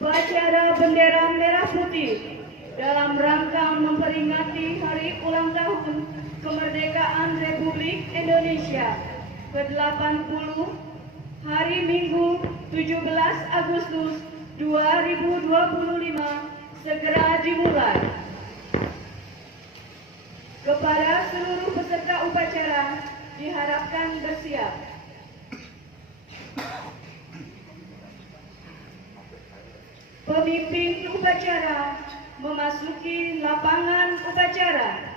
Upacara bendera merah putih dalam rangka memperingati hari ulang tahun kemerdekaan Republik Indonesia ke-80 hari Minggu 17 Agustus 2025 segera dimulai. Kepada seluruh peserta upacara diharapkan bersiap. Pemimpin upacara memasuki lapangan upacara.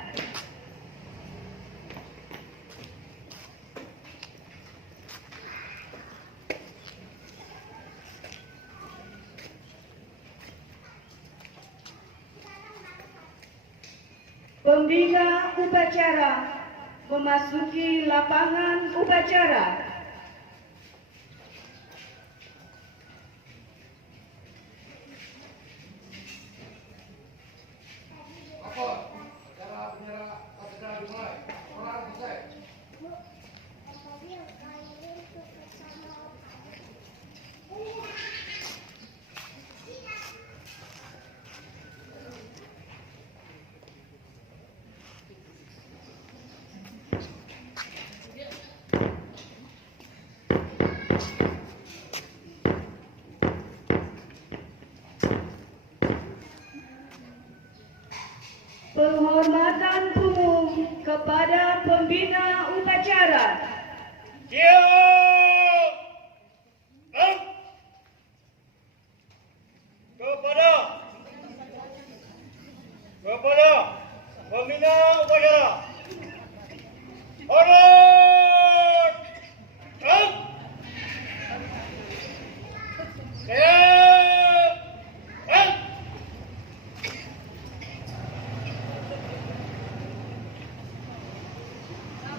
Pembina upacara memasuki lapangan upacara. Penghormatan umum kepada pembina upacara. Kepada pembina upacara. Hormat.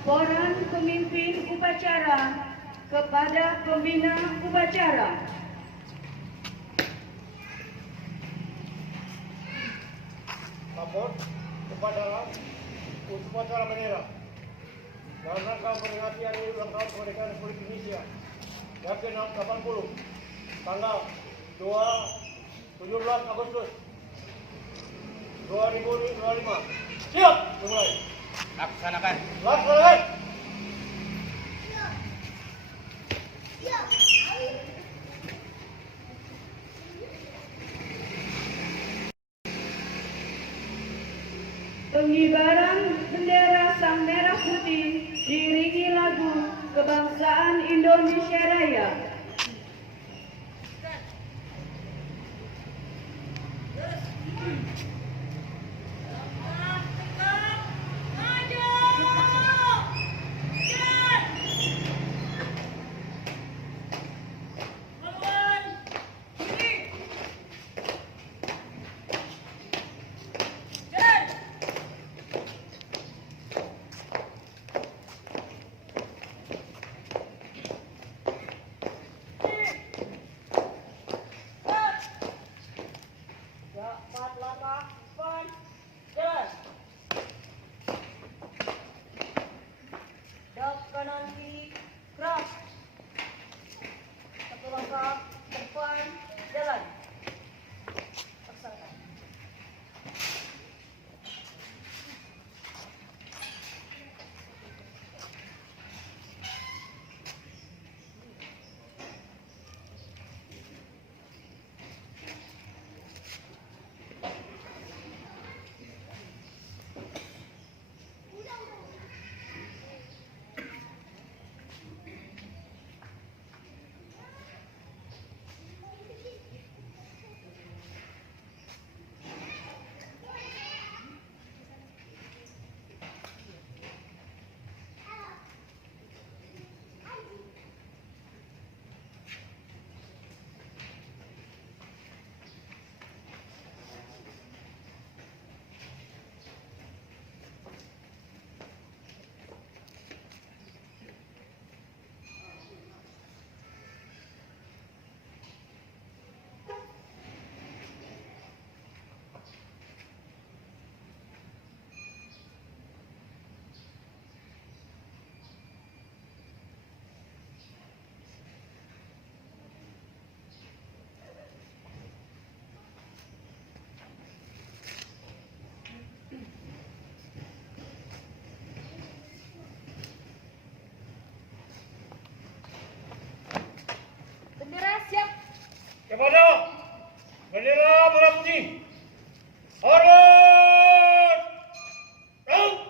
Laporan pemimpin upacara kepada pembina upacara. Lapor kepada upacara bendera dalam rangka memperingati hari ulang tahun kemerdekaan Republik Indonesia yang ke-80 tanggal 17 Agustus 2025. Siap, dimulai. Laksanakan. Laksanakan. Pengibaran bendera Sang Merah Putih diiringi lagu Kebangsaan Indonesia Raya. Kanan kiri keras, satu langkah depan jalan. Laksanakan. kepada bendera merah putih. Hormat! Down!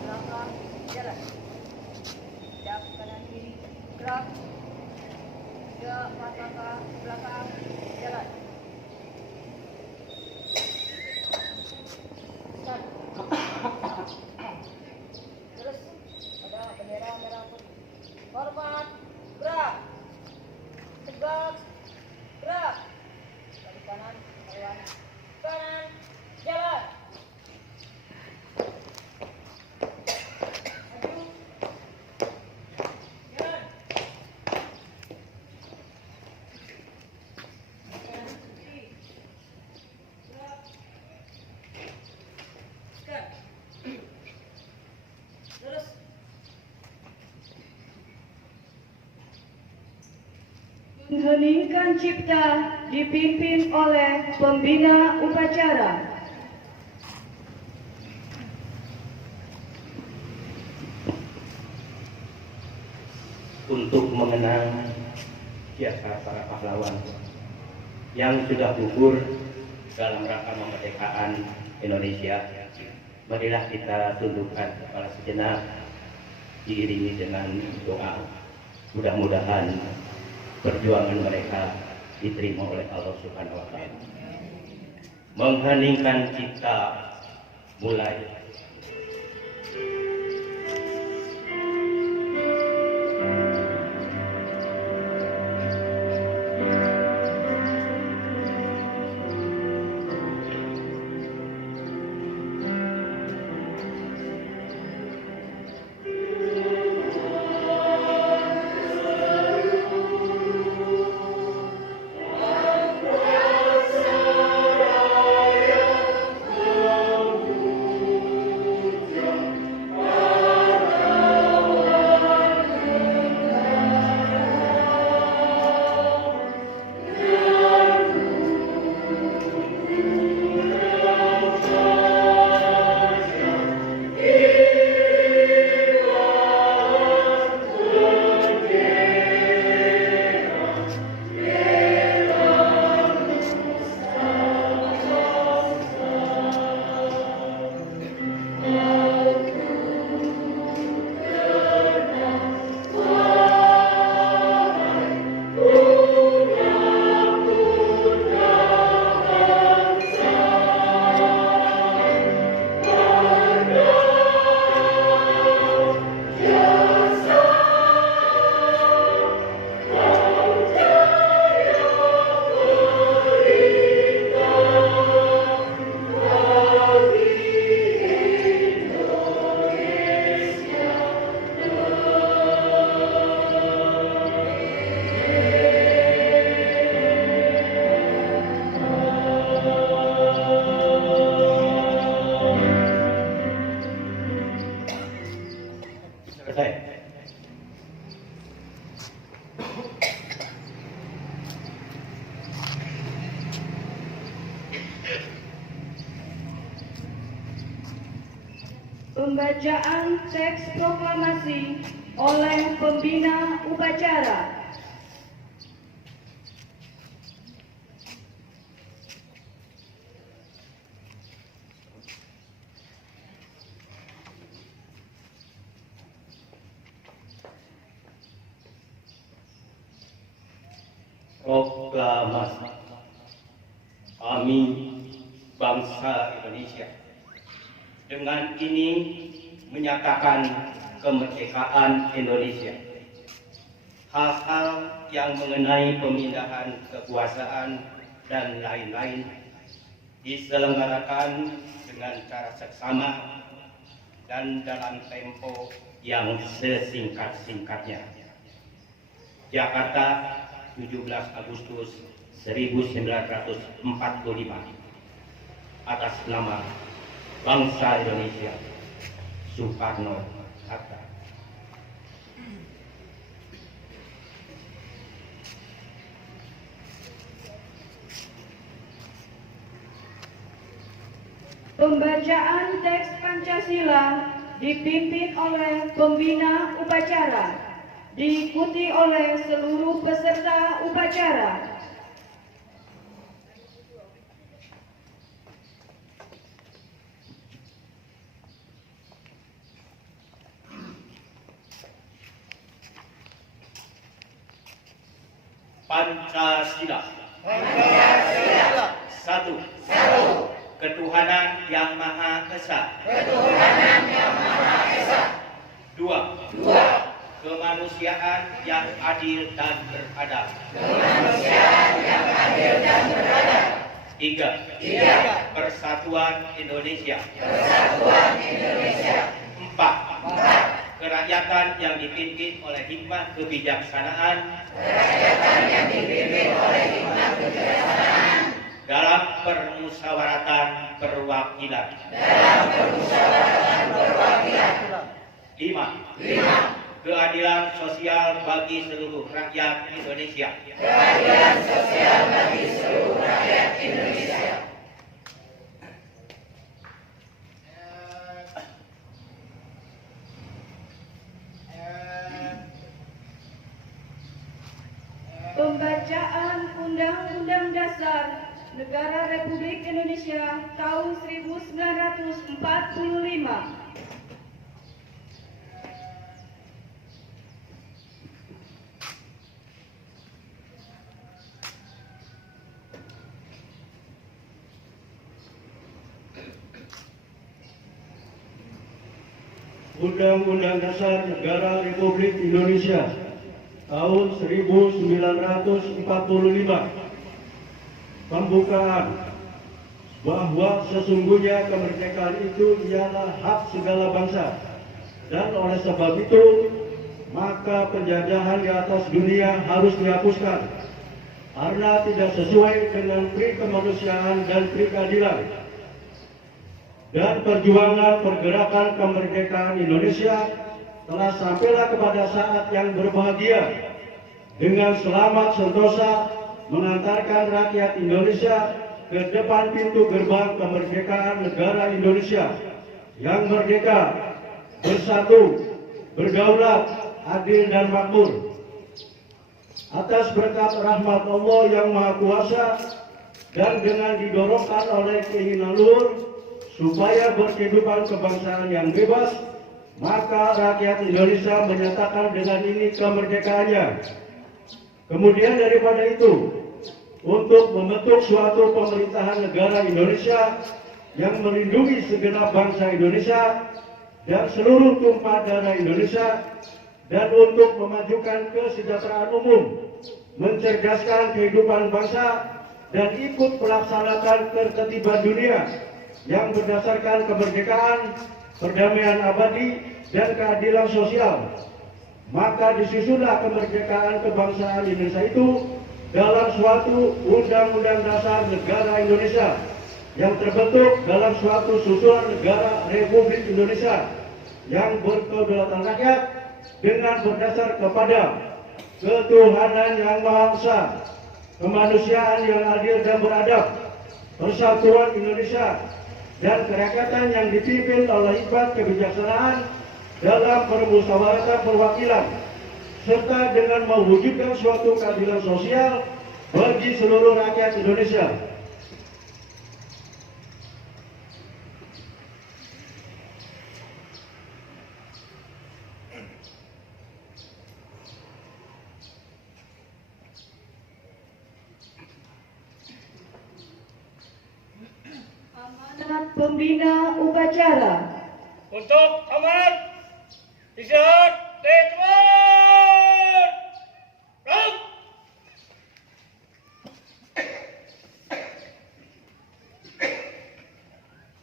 Belakang, jalan. Hadap kanan kiri, gerak. 3, 4 langkah, belakang, jalan. Start. Terus, ada bendera merah putih. Hormat, gerak. Tegak, gerak. Dari kanan, kanan. Kanan, jalan. Terus Mengheningkan cipta dipimpin oleh pembina upacara. Untuk mengenang jasa para pahlawan yang sudah gugur dalam rangka kemerdekaan Indonesia, marilah kita tundukkan kepala sejenak diiringi dengan doa. Mudah-mudahan perjuangan mereka diterima oleh Allah Subhanahu wa Ta'ala. Mengheningkan cipta mulai. Selesai. Pembacaan teks proklamasi oleh pembina upacara. Proklamasi. Kami bangsa Indonesia dengan ini menyatakan kemerdekaan Indonesia. Hal-hal yang mengenai pemindahan kekuasaan dan lain-lain diselenggarakan dengan cara seksama dan dalam tempo yang sesingkat-singkatnya. Jakarta, 17 Agustus 1945. Atas nama bangsa Indonesia, Soekarno-Hatta. Pembacaan teks Pancasila dipimpin oleh pembina upacara, diikuti oleh seluruh peserta upacara. Pancasila. Satu. Ketuhanan yang Maha Esa. Dua. Kemanusiaan yang adil dan beradab. Tiga. Persatuan Indonesia. Empat. Kerakyatan yang dipimpin oleh hikmah kebijaksanaan. Dalam permusyawaratan perwakilan. Lima. Keadilan sosial bagi seluruh rakyat Indonesia. Pembacaan Undang-Undang Dasar Negara Republik Indonesia tahun 1945. Undang-Undang Dasar Negara Republik Indonesia tahun 1945. Pembukaan bahwa sesungguhnya kemerdekaan itu ialah hak segala bangsa, dan oleh sebab itu maka penjajahan di atas dunia harus dihapuskan karena tidak sesuai dengan pri kemanusiaan dan pri keadilan. Dan perjuangan pergerakan kemerdekaan Indonesia telah sampailah kepada saat yang berbahagia dengan selamat sentosa mengantarkan rakyat Indonesia ke depan pintu gerbang kemerdekaan negara Indonesia yang merdeka, bersatu, berdaulat, adil dan makmur. Atas berkat rahmat Allah yang Maha Kuasa dan dengan didorongkan oleh keinginan luhur supaya berkehidupan kebangsaan yang bebas, maka rakyat Indonesia menyatakan dengan ini kemerdekaannya. Kemudian daripada itu, untuk membentuk suatu pemerintahan negara Indonesia yang melindungi segenap bangsa Indonesia dan seluruh tumpah darah Indonesia, dan untuk memajukan kesejahteraan umum, mencerdaskan kehidupan bangsa, dan ikut melaksanakan ketertiban dunia yang berdasarkan kemerdekaan, perdamaian abadi, dan keadilan sosial. Maka disusunlah kemerdekaan kebangsaan Indonesia itu dalam suatu Undang-Undang Dasar Negara Indonesia yang terbentuk dalam suatu susunan negara Republik Indonesia yang berkedaulatan rakyat, dengan berdasar kepada ketuhanan yang Maha Esa, kemanusiaan yang adil dan beradab, persatuan Indonesia, dan kerakyatan yang dipimpin oleh hikmat kebijaksanaan dalam permusyawaratan perwakilan, serta dengan mewujudkan suatu keadilan sosial bagi seluruh rakyat Indonesia. Amanat pembina upacara. Untuk amanat isyarat teman. Rang.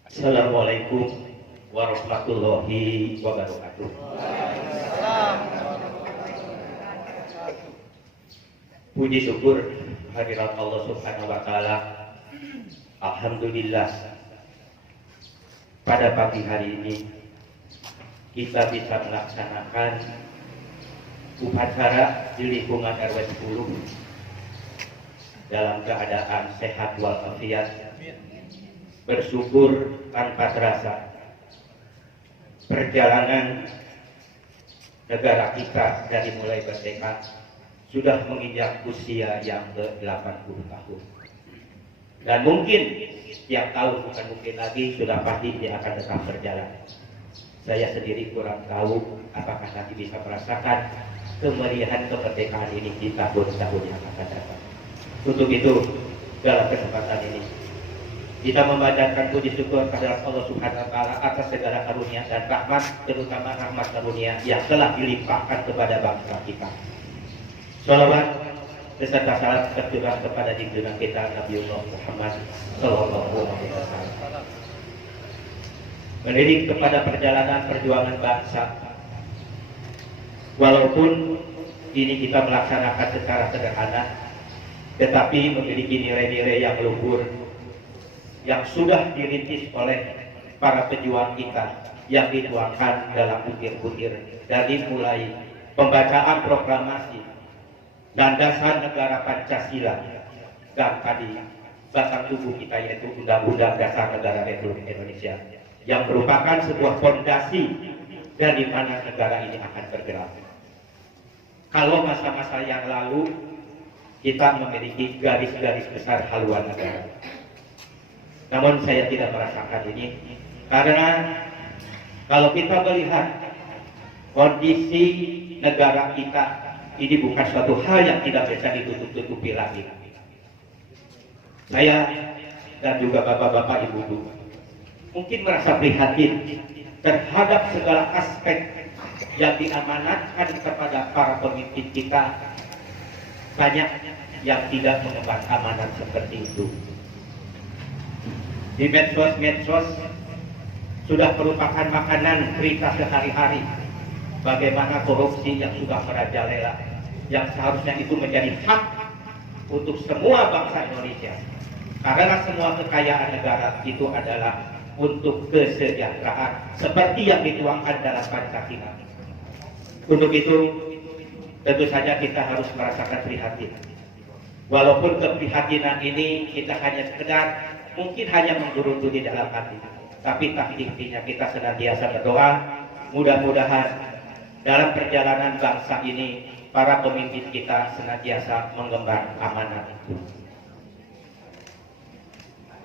Assalamualaikum warahmatullahi wabarakatuh. Puji syukur hadirat Allah Subhanahu wa taala. Alhamdulillah, pada pagi hari ini kita bisa melaksanakan upacara di lingkungan RW 10 dalam keadaan sehat walafiat, bersyukur tanpa terasa. Perjalanan negara kita dari mulai merdeka sudah menginjak usia yang ke-80 tahun. Dan mungkin tiap tahun, bukan mungkin lagi, sudah pasti dia akan tetap berjalan. Saya sendiri kurang tahu apakah nanti bisa merasakan kemeriahan kemerdekaan ini di tahun-tahun yang akan datang. Untuk itu, dalam kesempatan ini, kita membacakan puji syukur kepada Allah Subhanahu wa taala atas segala karunia dan rahmat, terutama rahmat karunia yang telah dilimpahkan kepada bangsa kita. Shalawat beserta salam tercurah kepada junjungan kita Nabiullah Muhammad Sallallahu Alaihi Wasallam. Mendidik kepada perjalanan perjuangan bangsa. Walaupun ini kita melaksanakan secara sederhana, tetapi memiliki nilai-nilai yang luhur yang sudah dirintis oleh para pejuang kita yang dituangkan dalam butir-butir dari mulai pembacaan proklamasi landasan negara Pancasila dan tadi batang tubuh kita yaitu Undang-Undang Dasar Negara Republik Indonesia yang merupakan sebuah fondasi dari mana negara ini akan bergerak. Kalau masa-masa yang lalu kita memiliki garis-garis besar haluan negara, namun saya tidak merasakan ini karena kalau kita melihat kondisi negara kita, ini bukan suatu hal yang tidak bisa ditutup-tutupi lagi. Saya dan juga bapak-bapak, ibu-ibu mungkin merasa prihatin terhadap segala aspek yang diamanatkan kepada para pemimpin kita. Banyak yang tidak mengemban amanat seperti itu. Di medsos sudah merupakan makanan berita sehari-hari. Bagaimana korupsi yang sudah merajalela, yang seharusnya itu menjadi hak untuk semua bangsa Indonesia. Karena semua kekayaan negara itu adalah untuk kesejahteraan, seperti yang dituangkan dalam Pancasila. Untuk itu, tentu saja kita harus merasakan prihatin. Walaupun keprihatinan ini kita hanya sekedar, mungkin hanya menggurundu di dalam hati, tapi tak intinya kita senantiasa berdoa, mudah-mudahan dalam perjalanan bangsa ini, para pemimpin kita senantiasa mengemban amanat itu.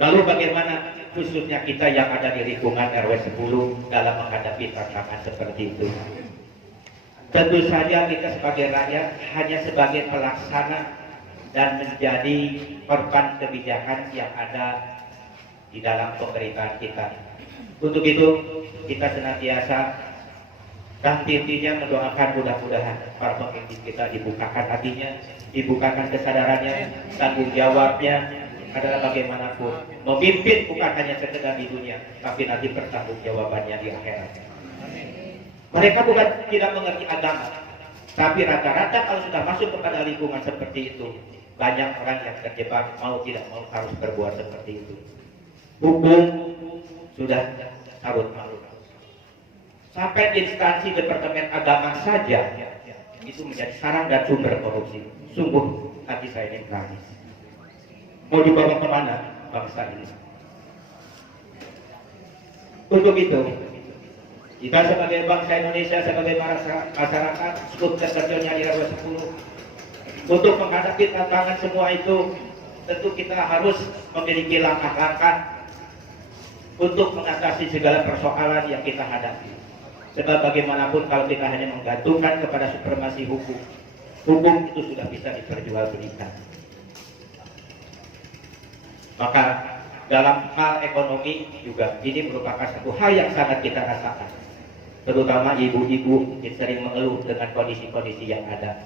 Lalu bagaimana khususnya kita yang ada di lingkungan RW 10 dalam menghadapi tantangan seperti itu? Tentu saja kita sebagai rakyat hanya sebagai pelaksana dan menjadi korban kebijakan yang ada di dalam pemerintahan kita. Untuk itu, kita senantiasa dan intinya mendoakan mudah-mudahan para pemimpin kita dibukakan hatinya, dibukakan kesadarannya, tanggung jawabnya adalah bagaimanapun memimpin bukan hanya sekedar di dunia, tapi nanti bertanggung jawabannya di akhirat. Mereka bukan tidak mengerti agama, tapi rata-rata kalau sudah masuk kepada lingkungan seperti itu, banyak orang yang terjebak mau tidak mau harus berbuat seperti itu. Hukum sudah carut marut. sampai instansi Departemen Agama saja itu menjadi sarang dan sumber korupsi. Sungguh hati saya ini menangis. Mau dibawa kemana bangsa ini? Untuk itu, kita sebagai bangsa Indonesia, sebagai masyarakat, skup terjunnya di RW 10, untuk menghadapi tantangan semua itu, tentu kita harus memiliki langkah-langkah untuk mengatasi segala persoalan yang kita hadapi. Sebab bagaimanapun kalau kita hanya menggantungkan kepada supremasi hukum, hukum itu sudah bisa diperjualbelikan. Maka dalam hal ekonomi juga ini merupakan satu hal yang sangat kita rasakan, terutama ibu-ibu yang sering mengeluh dengan kondisi-kondisi yang ada.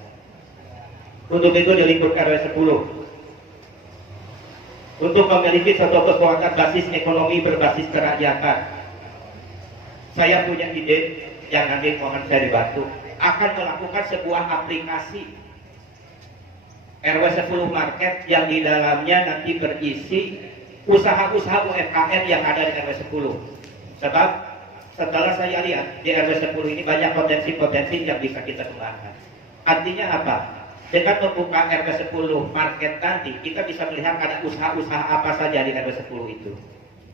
Untuk itu di lingkup RW 10, untuk memiliki satu kekuatan basis ekonomi berbasis kerakyatan, saya punya ide yang nanti mohon saya dibantu, akan melakukan sebuah aplikasi RW 10 Market yang di dalamnya nanti berisi usaha-usaha UMKM yang ada di RW 10. Sebab setelah saya lihat di RW 10 ini banyak potensi-potensi yang bisa kita kembangkan. Artinya apa? Dengan membuka RW 10 Market nanti, kita bisa melihat ada usaha-usaha apa saja di RW 10 itu.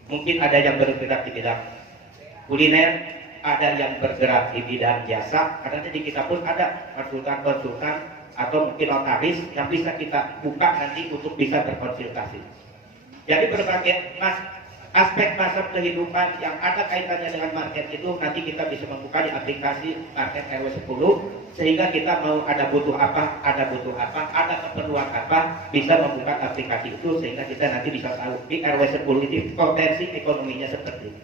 Mungkin ada yang bergerak di bidang kuliner, ada yang bergerak di bidang jasa, karena di kita pun ada konsultan-konsultan atau mungkin notaris yang bisa kita buka nanti untuk bisa berkonsultasi. Jadi berbagai aspek masa kehidupan yang ada kaitannya dengan market itu nanti kita bisa membuka di aplikasi Market RW 10, sehingga kita mau ada butuh apa, ada keperluan apa, bisa membuka aplikasi itu sehingga kita nanti bisa tahu di RW 10 ini potensi ekonominya seperti ini.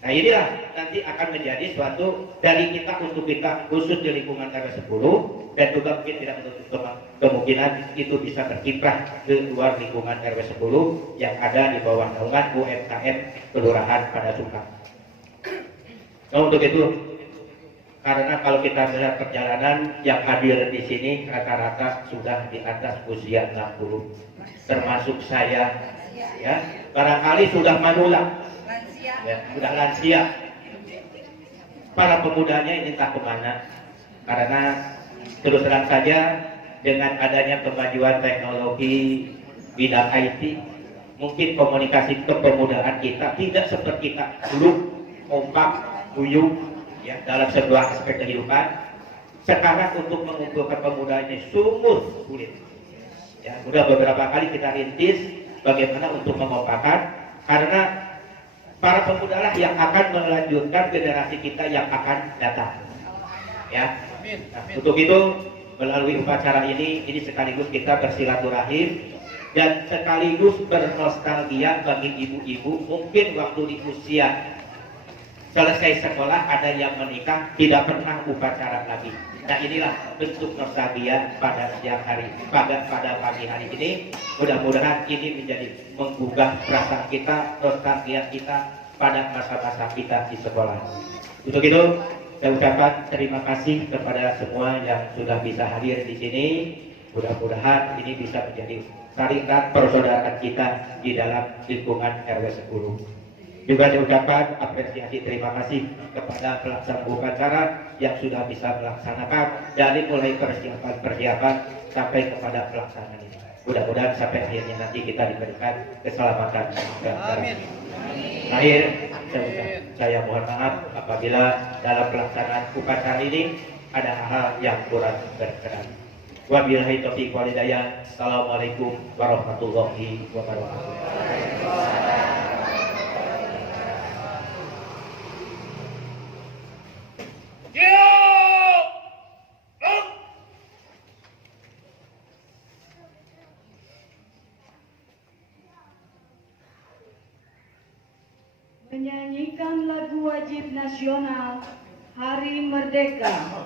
Nah inilah nanti akan menjadi suatu dari kita untuk kita khusus di lingkungan RW 10, dan juga mungkin tidak menutup kemungkinan itu bisa berkiprah ke luar lingkungan RW 10 yang ada di bawah naungan UMKM Kelurahan Pada Sungkang. Nah untuk itu, karena kalau kita melihat perjalanan yang hadir di sini rata-rata sudah di atas usia 60, termasuk saya, ya barangkali sudah manula. Ya, sudah lansia. Para pemudanya ini entah kemana, karena terus terang saja dengan adanya kemajuan teknologi bidang IT, mungkin komunikasi kepemudaan kita tidak seperti kita dulu kompak, guyup ya dalam sebuah aspek kehidupan. Sekarang untuk mengumpulkan pemuda ini sungguh sulit. Ya, sudah beberapa kali kita rintis bagaimana untuk mengompakkan, karena para pemuda lah yang akan melanjutkan generasi kita yang akan datang. Ya. Nah, untuk itu melalui upacara ini sekaligus kita bersilaturahim dan sekaligus bernostalgia bagi ibu-ibu mungkin waktu di usia selesai sekolah ada yang menikah tidak pernah upacara lagi. Nah inilah bentuk nostalgia pada siang hari, pada pagi hari ini. Mudah-mudahan ini menjadi menggugah perasaan kita, nostalgia kita pada masa-masa kita di sekolah. Untuk itu saya ucapkan terima kasih kepada semua yang sudah bisa hadir di sini. Mudah-mudahan ini bisa menjadi tarikan persaudaraan kita di dalam lingkungan RW 10. Juga saya ucapkan apresiasi terima kasih kepada pelaksana upacara yang sudah bisa melaksanakan dari mulai persiapan sampai kepada pelaksanaan ini. Mudah-mudahan sampai akhirnya nanti kita diberikan keselamatan dan akhir saya mohon maaf apabila dalam pelaksanaan upacara ini ada hal yang kurang berkenan. Wabillahi taufiq wal hidayah. Assalamualaikum warahmatullahi wabarakatuh. Menyanyikan lagu wajib nasional Hari Merdeka.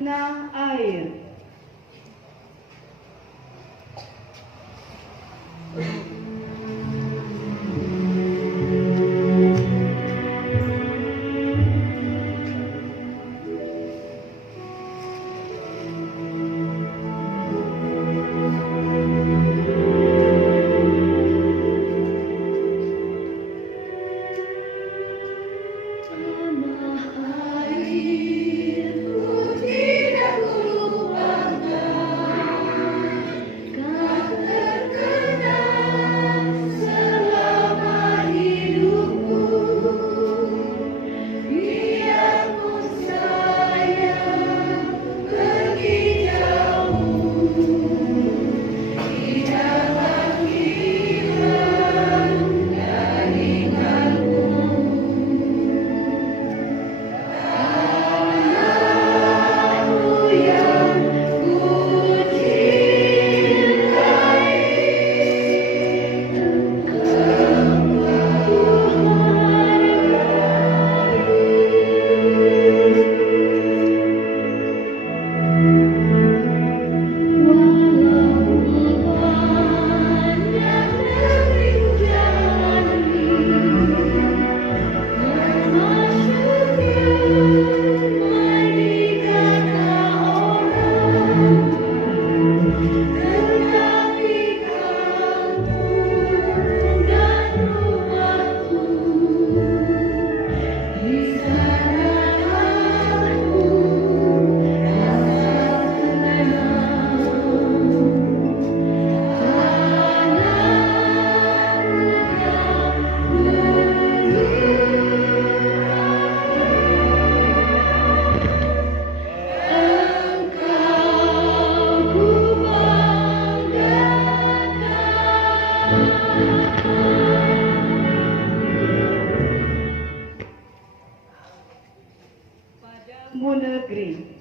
Musnah air. Padamu negeri.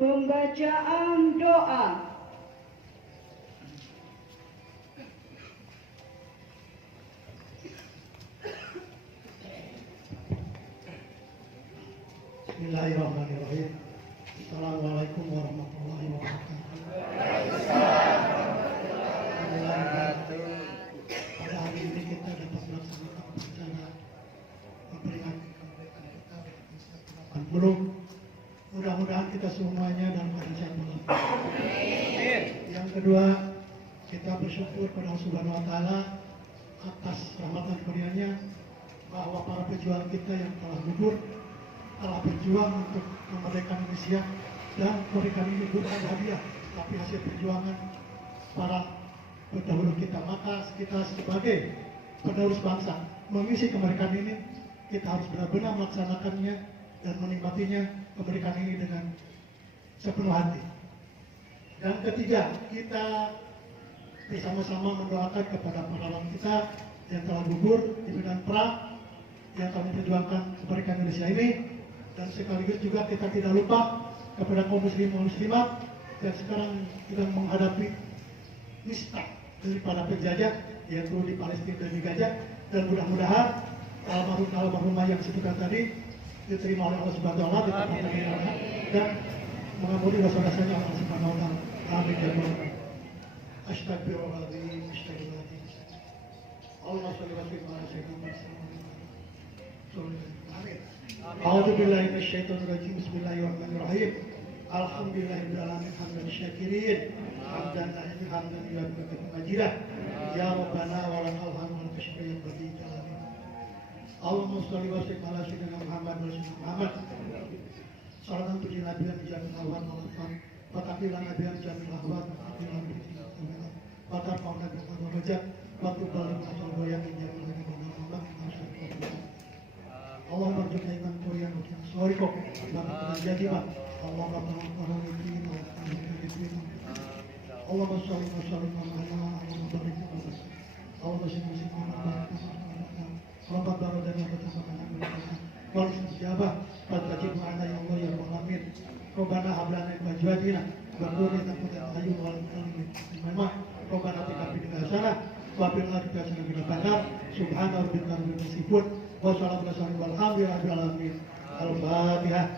Pembacaan doa. Bismillahirrahmanirrahim. Assalamualaikum warahmatullahi wabarakatuh. Pada hari ini kita dapat melaksanakan upacara memperingati kemerdekaan kita tahun 1980. Mudah-mudahan kita semuanya dalam keadaan sehat walafiat. Yang kedua, kita bersyukur pada Allah Subhanahu wa Ta'ala atas rahmat dan kurnianya bahwa para pejuang kita yang telah gugur telah berjuang untuk memerdekakan Indonesia, dan kemerdekaan ini bukan hadiah tapi hasil perjuangan para pendahulu kita. Maka kita sebagai penerus bangsa mengisi kemerdekaan ini, kita harus benar-benar melaksanakannya dan menikmatinya kemerdekaan ini dengan sepenuh hati. Dan ketiga, kita bersama-sama mendoakan kepada pahlawan kita yang telah gugur di medan perang yang telah memperjuangkan kemerdekaan Indonesia ini. Dan sekaligus juga kita tidak lupa kepada kaum muslim dan muslimat yang sekarang sedang menghadapi nista daripada penjajah, yaitu di Palestina dan di Gaza. Dan mudah-mudahan almarhumah yang disebutkan tadi diterima oleh Allah Subhanahu wa taala di tempat dan mengampuni dosa-dosanya Allah Subhanahu wa taala. Amin ya rabbal alamin. Astagfirullahaladzim, astagfirullahaladzim. Allah sholli wa sallim ala sayyidina Muhammad. Amin. A'udzu billahi minasyaitonir rajim. Bismillahirrahmanirrahim. Alhamdulillahirabbil alamin hamdan syakirin. Hamdan lahi hamdan yu'abbidu majidah. Ya Rabbana wa lakal hamdu wa lakal syukru ya rabbi alamin. Allahumma sholli wa sallim ala sayyidina Muhammad wa sallam Muhammad. Salatan puji Nabi yang jamin awal awal. Fatakilan Nabi yang jamin awal. Fatakilan Bakar Pauna Bukal Wajah Waktu Balik Asal Goyang Yang Lagi Bangga Allah berjuta iman Korean Ukian Soriko Bangga Jadi Bang Allah Bangga Orang Itu Allah Masyarakat Masyarakat Allah Barik Allah Masyarakat Allah Baru dan yang bertambah Wali Sejabah Pada Cipta yang Allah yang mengamin Robana Hablana Bajwadina Bakuri Takut Ayu Wali Kalimin Memang Robana Tika Bidika Sana Wabil Adika Sana Bidika Benar Subhana Rabbil Karbil Nasibun Wassalamualaikum warahmatullahi wabarakatuh. Al-Fatihah.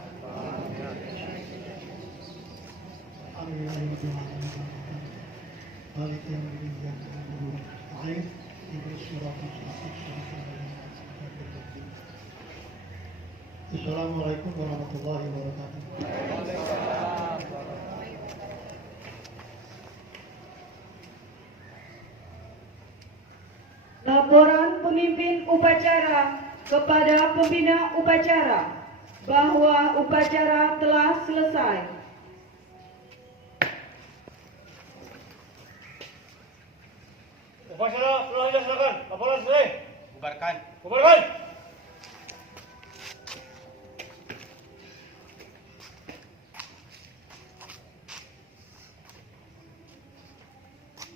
Assalamualaikum warahmatullahi wabarakatuh. Laporan pemimpin upacara kepada pembina upacara bahwa upacara telah selesai. Upacara telah dilaksanakan. Laporan selesai. Bubarkan. Bubarkan.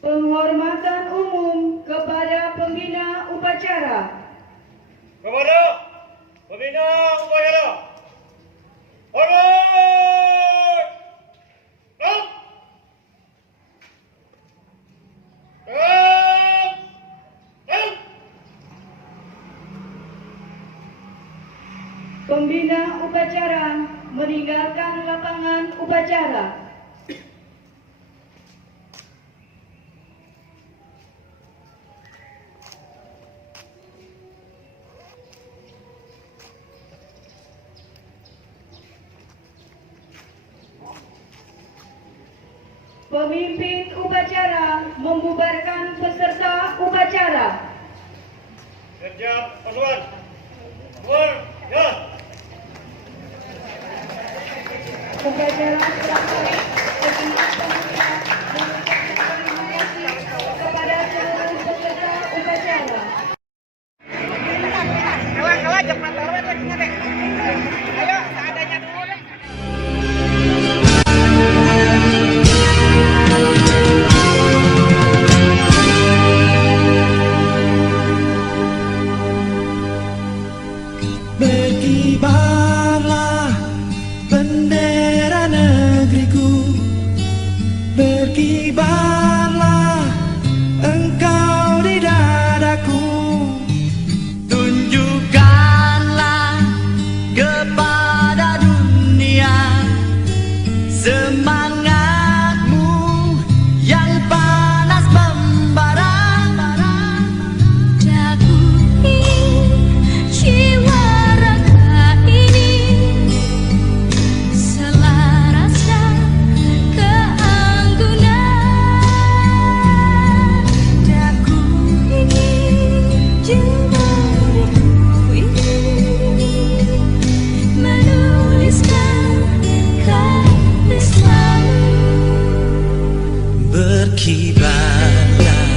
Penghormatan umum kepada pembina upacara. Kepada pembina upacara. Hormat. Tenang. Tenang. Tenang. Pembina upacara meninggalkan lapangan upacara. Pemimpin upacara membubarkan peserta upacara. Siap pasukan. Keluar. Ya. Upacara selesai. Kepada seluruh peserta upacara. Kalah jangan taruh lagi deh. Ayo seadanya dulu deh. Berkibarlah bendera negeriku, berkibarlah engkau di dadaku, tunjukkanlah kepada dunia semangatmu yang panas membara. Daku jiwa raga ini selarasnya keanggunan. Daku ingin jiwaku ini menuliskan kata selalu. Berkibarlah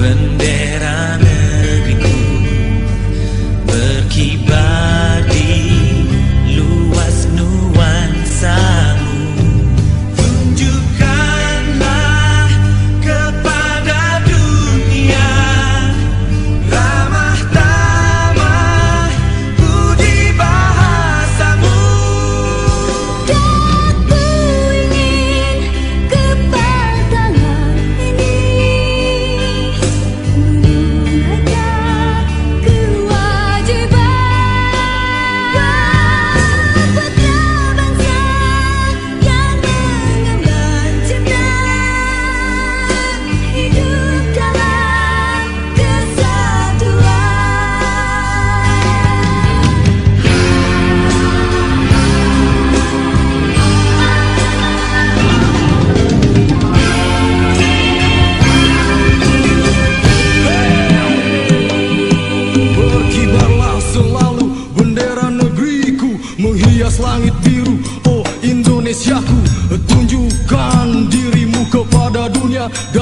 bendera negeriku, berkibar di luas nuansamu, tunjukkanlah kepada dunia ramah tamah budi bahasamu. Daku ingin kepatangan ini menunaikan kewajiban do